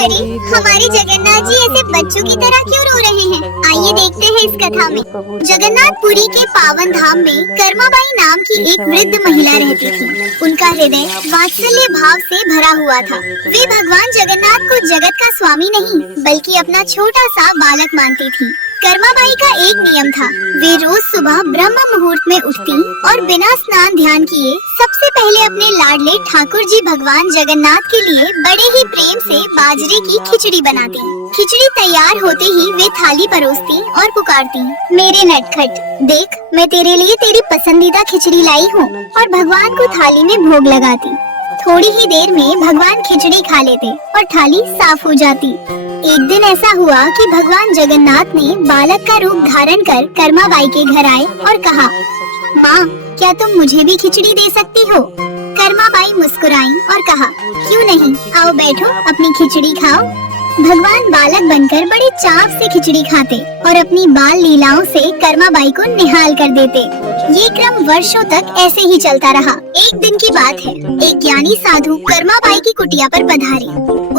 अरे हमारे जगन्नाथ जी ऐसे बच्चों की तरह क्यों रो रहे हैं? आइए देखते हैं इस कथा में। जगन्नाथपुरी के पावन धाम में कर्माबाई नाम की एक वृद्ध महिला रहती थी। उनका हृदय वात्सल्य भाव से भरा हुआ था। वे भगवान जगन्नाथ को जगत का स्वामी नहीं बल्कि अपना छोटा सा बालक मानती थी। कर्माबाई का एक नियम था, वे रोज सुबह ब्रह्म मुहूर्त में उठती और बिना स्नान ध्यान किए सबसे पहले अपने लाडले ठाकुर जी भगवान जगन्नाथ के लिए बड़े ही प्रेम से बाजरे की खिचड़ी बनाती। खिचड़ी तैयार होते ही वे थाली परोसती और पुकारती, मेरे नटखट देख, मैं तेरे लिए तेरी पसंदीदा खिचड़ी लाई हूँ, और भगवान को थाली में भोग लगाती। थोड़ी ही देर में भगवान खिचड़ी खा लेते और थाली साफ हो जाती। एक दिन ऐसा हुआ कि भगवान जगन्नाथ ने बालक का रूप धारण कर कर्माबाई के घर आए और कहा, माँ, क्या तुम मुझे भी खिचड़ी दे सकती हो? कर्माबाई मुस्कुराई और कहा, क्यों नहीं, आओ बैठो, अपनी खिचड़ी खाओ। भगवान बालक बनकर बड़े चाव से खिचड़ी खाते और अपनी बाल लीलाओं से कर्माबाई को निहाल कर देते। ये क्रम वर्षों तक ऐसे ही चलता रहा। एक दिन की बात है, एक ज्ञानी साधु कर्माबाई की कुटिया पर पधारे।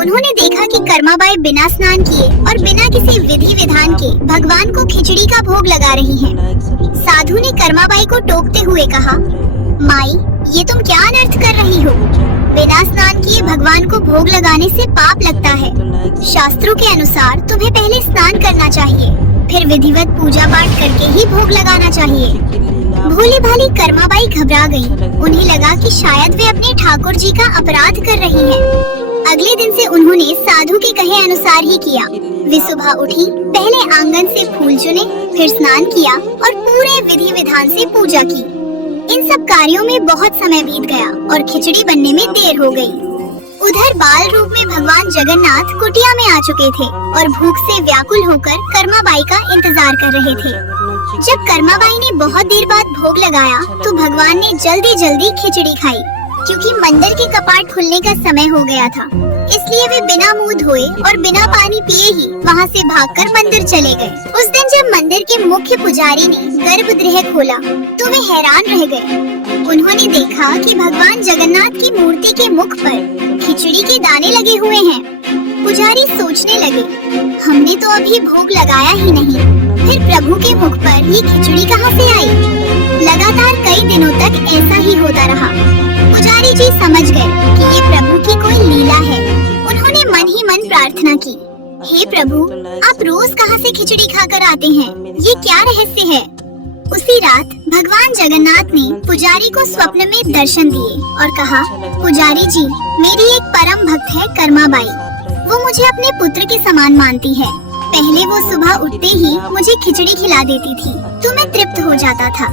उन्होंने देखा कि कर्माबाई बिना स्नान किए और बिना किसी विधि विधान के भगवान को खिचड़ी का भोग लगा रही हैं। साधु ने कर्माबाई को टोकते हुए कहा, माई, ये तुम क्या अनर्थ कर रही हो? बिना स्नान किए भगवान को भोग लगाने से पाप लगता है। शास्त्रों के अनुसार तुम्हें पहले स्नान करना चाहिए, फिर विधिवत पूजा पाठ करके ही भोग लगाना चाहिए। भोली भाली कर्माबाई घबरा गई। उन्हें लगा कि शायद वे अपने ठाकुर जी का अपराध कर रही हैं। अगले दिन से उन्होंने साधु के कहे अनुसार ही किया। वे सुबह उठी, पहले आंगन से फूल चुने, फिर स्नान किया और पूरे विधि विधान से पूजा की। इन सब कार्यों में बहुत समय बीत गया और खिचड़ी बनने में देर हो गई। उधर बाल रूप में भगवान जगन्नाथ कुटिया में आ चुके थे और भूख से व्याकुल होकर कर्माबाई का इंतजार कर रहे थे। जब कर्माबाई ने बहुत देर बाद भोग लगाया तो भगवान ने जल्दी जल्दी खिचड़ी खाई। क्योंकि मंदिर के कपाट खुलने का समय हो गया था, इसलिए वे बिना मुंह धोए और बिना पानी पिए ही वहां से भागकर मंदिर चले गए। उस दिन जब मंदिर के मुख्य पुजारी ने गर्भगृह खोला तो वे हैरान रह गए। उन्होंने देखा कि भगवान जगन्नाथ की मूर्ति के मुख पर खिचड़ी के दाने लगे हुए हैं। पुजारी सोचने लगे, हमने तो अभी भोग लगाया ही नहीं, फिर प्रभु के मुख पर ये खिचड़ी कहाँ से आई? लगातार कई दिनों तक ऐसा ही होता रहा। पुजारी जी समझ गए कि ये प्रभु की कोई लीला है। उन्होंने मन ही मन प्रार्थना की, हे प्रभु, आप रोज कहाँ से खिचड़ी खाकर आते हैं? ये क्या रहस्य है? उसी रात भगवान जगन्नाथ ने पुजारी को स्वप्न में दर्शन दिए और कहा, पुजारी जी, मेरी एक परम भक्त है कर्माबाई। वो मुझे अपने पुत्र के समान मानती है। पहले वो सुबह उठते ही मुझे खिचड़ी खिला देती थी तो मैं तृप्त हो जाता था,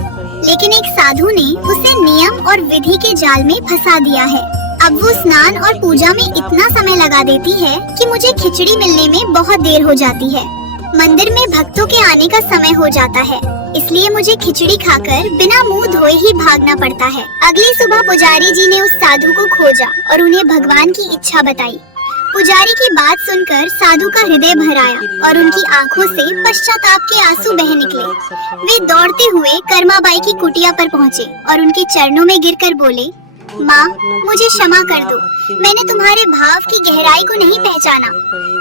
लेकिन एक साधु ने उसे नियम और विधि के जाल में फंसा दिया है। अब वो स्नान और पूजा में इतना समय लगा देती है कि मुझे खिचड़ी मिलने में बहुत देर हो जाती है। मंदिर में भक्तों के आने का समय हो जाता है, इसलिए मुझे खिचड़ी खाकर बिना मुंह धोए ही भागना पड़ता है। अगली सुबह पुजारी जी ने उस साधु को खोजा और उन्हें भगवान की इच्छा बताई। पुजारी की बात सुनकर साधु का हृदय भर आया और उनकी आंखों से पश्चाताप के आंसू बह निकले। वे दौड़ते हुए कर्माबाई की कुटिया पर पहुँचे और उनके चरणों में गिरकर बोले, माँ, मुझे क्षमा कर दो, मैंने तुम्हारे भाव की गहराई को नहीं पहचाना।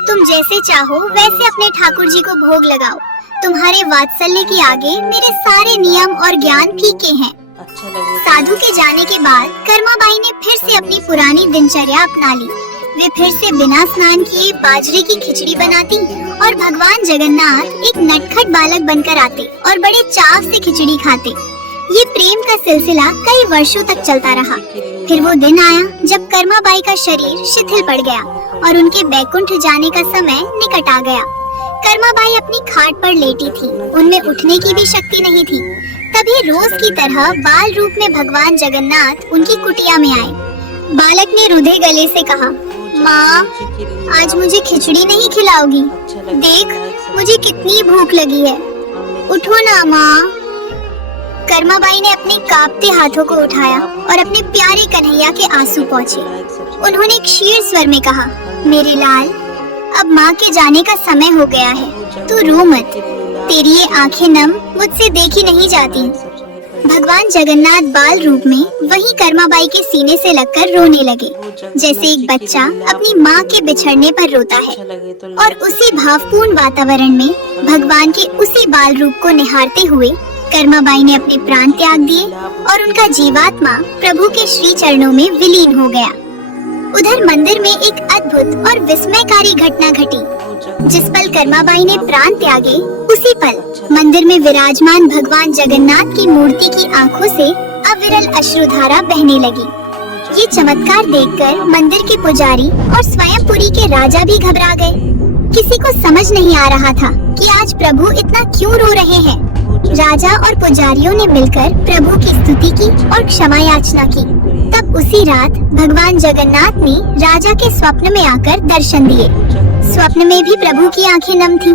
तुम जैसे चाहो वैसे अपने ठाकुर जी को भोग लगाओ। तुम्हारे वात्सल्य के आगे मेरे सारे नियम और ज्ञान फीके हैं। साधु के जाने के बाद कर्माबाई ने फिर से अपनी पुरानी दिनचर्या अपना ली। वे फिर से बिना स्नान किए बाजरे की खिचड़ी बनाती और भगवान जगन्नाथ एक नटखट बालक बनकर आते और बड़े चाव से खिचड़ी खाते। ये प्रेम का सिलसिला कई वर्षों तक चलता रहा। फिर वो दिन आया जब कर्माबाई का शरीर शिथिल पड़ गया और उनके बैकुंठ जाने का समय निकट आ गया। कर्माबाई अपनी खाट पर लेटी थी, उनमें उठने की भी शक्ति नहीं थी। तभी रोज की तरह बाल रूप में भगवान जगन्नाथ उनकी कुटिया में आए। बालक ने रुधे गले से कहा, माँ, आज मुझे खिचड़ी नहीं खिलाओगी? देख, मुझे कितनी भूख लगी है, उठो ना माँ। कर्माबाई ने अपने कांपते हाथों को उठाया और अपने प्यारे कन्हैया के आंसू पोंछे। उन्होंने एक शीर स्वर में कहा, मेरे लाल, अब माँ के जाने का समय हो गया है, तू रो मत। तेरी ये आंखें नम मुझसे देखी नहीं जाती। भगवान जगन्नाथ बाल रूप में वहीं कर्माबाई के सीने से लगकर रोने लगे, जैसे एक बच्चा अपनी माँ के बिछड़ने पर रोता है। और उसी भावपूर्ण वातावरण में भगवान के उसी बाल रूप को निहारते हुए कर्माबाई ने अपने प्राण त्याग दिए और उनका जीवात्मा प्रभु के श्री चरणों में विलीन हो गया। उधर मंदिर में एक अद्भुत और विस्मयकारी घटना घटी। जिस पल कर्माबाई ने प्राण त्यागे, उसी पल मंदिर में विराजमान भगवान जगन्नाथ की मूर्ति की आंखों से अविरल अश्रुधारा बहने लगी। ये चमत्कार देखकर मंदिर के पुजारी और स्वयं पुरी के राजा भी घबरा गए। किसी को समझ नहीं आ रहा था कि आज प्रभु इतना क्यों रो रहे हैं। राजा और पुजारियों ने मिलकर प्रभु की स्तुति की और क्षमा याचना की। तब उसी रात भगवान जगन्नाथ ने राजा के स्वप्न में आकर दर्शन दिए। स्वप्न में भी प्रभु की आंखें नम थीं।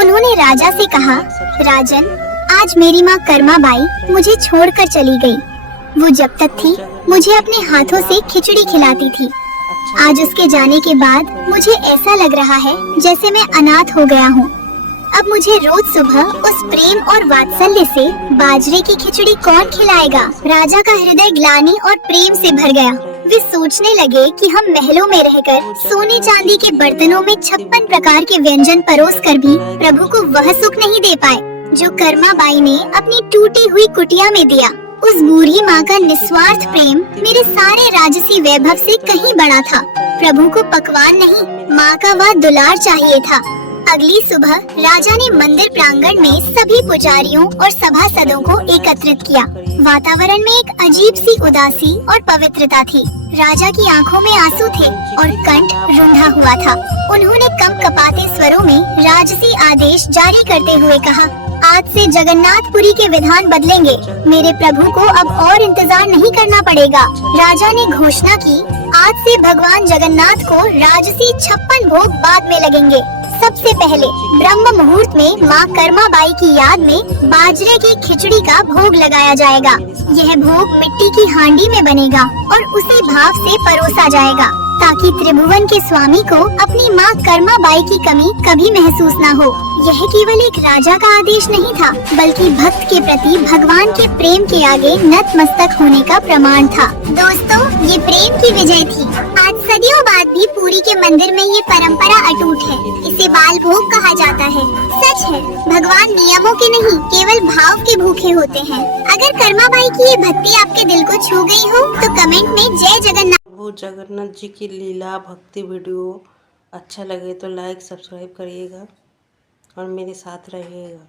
उन्होंने राजा से कहा, राजन, आज मेरी माँ कर्माबाई मुझे छोड़कर चली गई। वो जब तक थी मुझे अपने हाथों से खिचड़ी खिलाती थी। आज उसके जाने के बाद मुझे ऐसा लग रहा है जैसे मैं अनाथ हो गया हूँ। अब मुझे रोज सुबह उस प्रेम और वात्सल्य से बाजरे की खिचड़ी कौन खिलाएगा। राजा का हृदय ग्लानि और प्रेम से भर गया। वे सोचने लगे कि हम महलों में रहकर सोने चांदी के बर्तनों में 56 प्रकार के व्यंजन परोस कर भी प्रभु को वह सुख नहीं दे पाए जो कर्माबाई ने अपनी टूटी हुई कुटिया में दिया। उस बूढ़ी माँ का निस्वार्थ प्रेम मेरे सारे राजसी वैभव से कहीं बड़ा था। प्रभु को पकवान नहीं, माँ का वह दुलार चाहिए था। अगली सुबह राजा ने मंदिर प्रांगण में सभी पुजारियों और सभासदों को एकत्रित किया। वातावरण में एक अजीब सी उदासी और पवित्रता थी। राजा की आंखों में आंसू थे और कंठ रुंधा हुआ था। उन्होंने कम कपाते स्वरों में राजसी आदेश जारी करते हुए कहा, आज से जगन्नाथपुरी के विधान बदलेंगे। मेरे प्रभु को अब और इंतजार नहीं करना पड़ेगा। राजा ने घोषणा की, आज से भगवान जगन्नाथ को राजसी 56 भोग बाद में लगेंगे। सबसे पहले ब्रह्म मुहूर्त में माँ कर्माबाई की याद में बाजरे की खिचड़ी का भोग लगाया जाएगा। यह भोग मिट्टी की हांडी में बनेगा और उसी भाव से परोसा जाएगा ताकि त्रिभुवन के स्वामी को अपनी माँ कर्माबाई की कमी कभी महसूस न हो। यह केवल एक राजा का आदेश नहीं था, बल्कि भक्त के प्रति भगवान के प्रेम के आगे नतमस्तक होने का प्रमाण था। दोस्तों, ये प्रेम की विजय थी। आज सदियों बाद भी पुरी के मंदिर में ये परंपरा अटूट है। इसे बाल भोग कहा जाता है। सच है, भगवान नियमों के नहीं, केवल भाव के भूखे होते हैं। अगर कर्माबाई की ये भक्ति आपके दिल को छू गई हो तो कमेंट में जय जगन्नाथ। वो जगन्नाथ जी की लीला भक्ति वीडियो अच्छा लगे तो लाइक सब्सक्राइब करिएगा और मेरे साथ रहिएगा।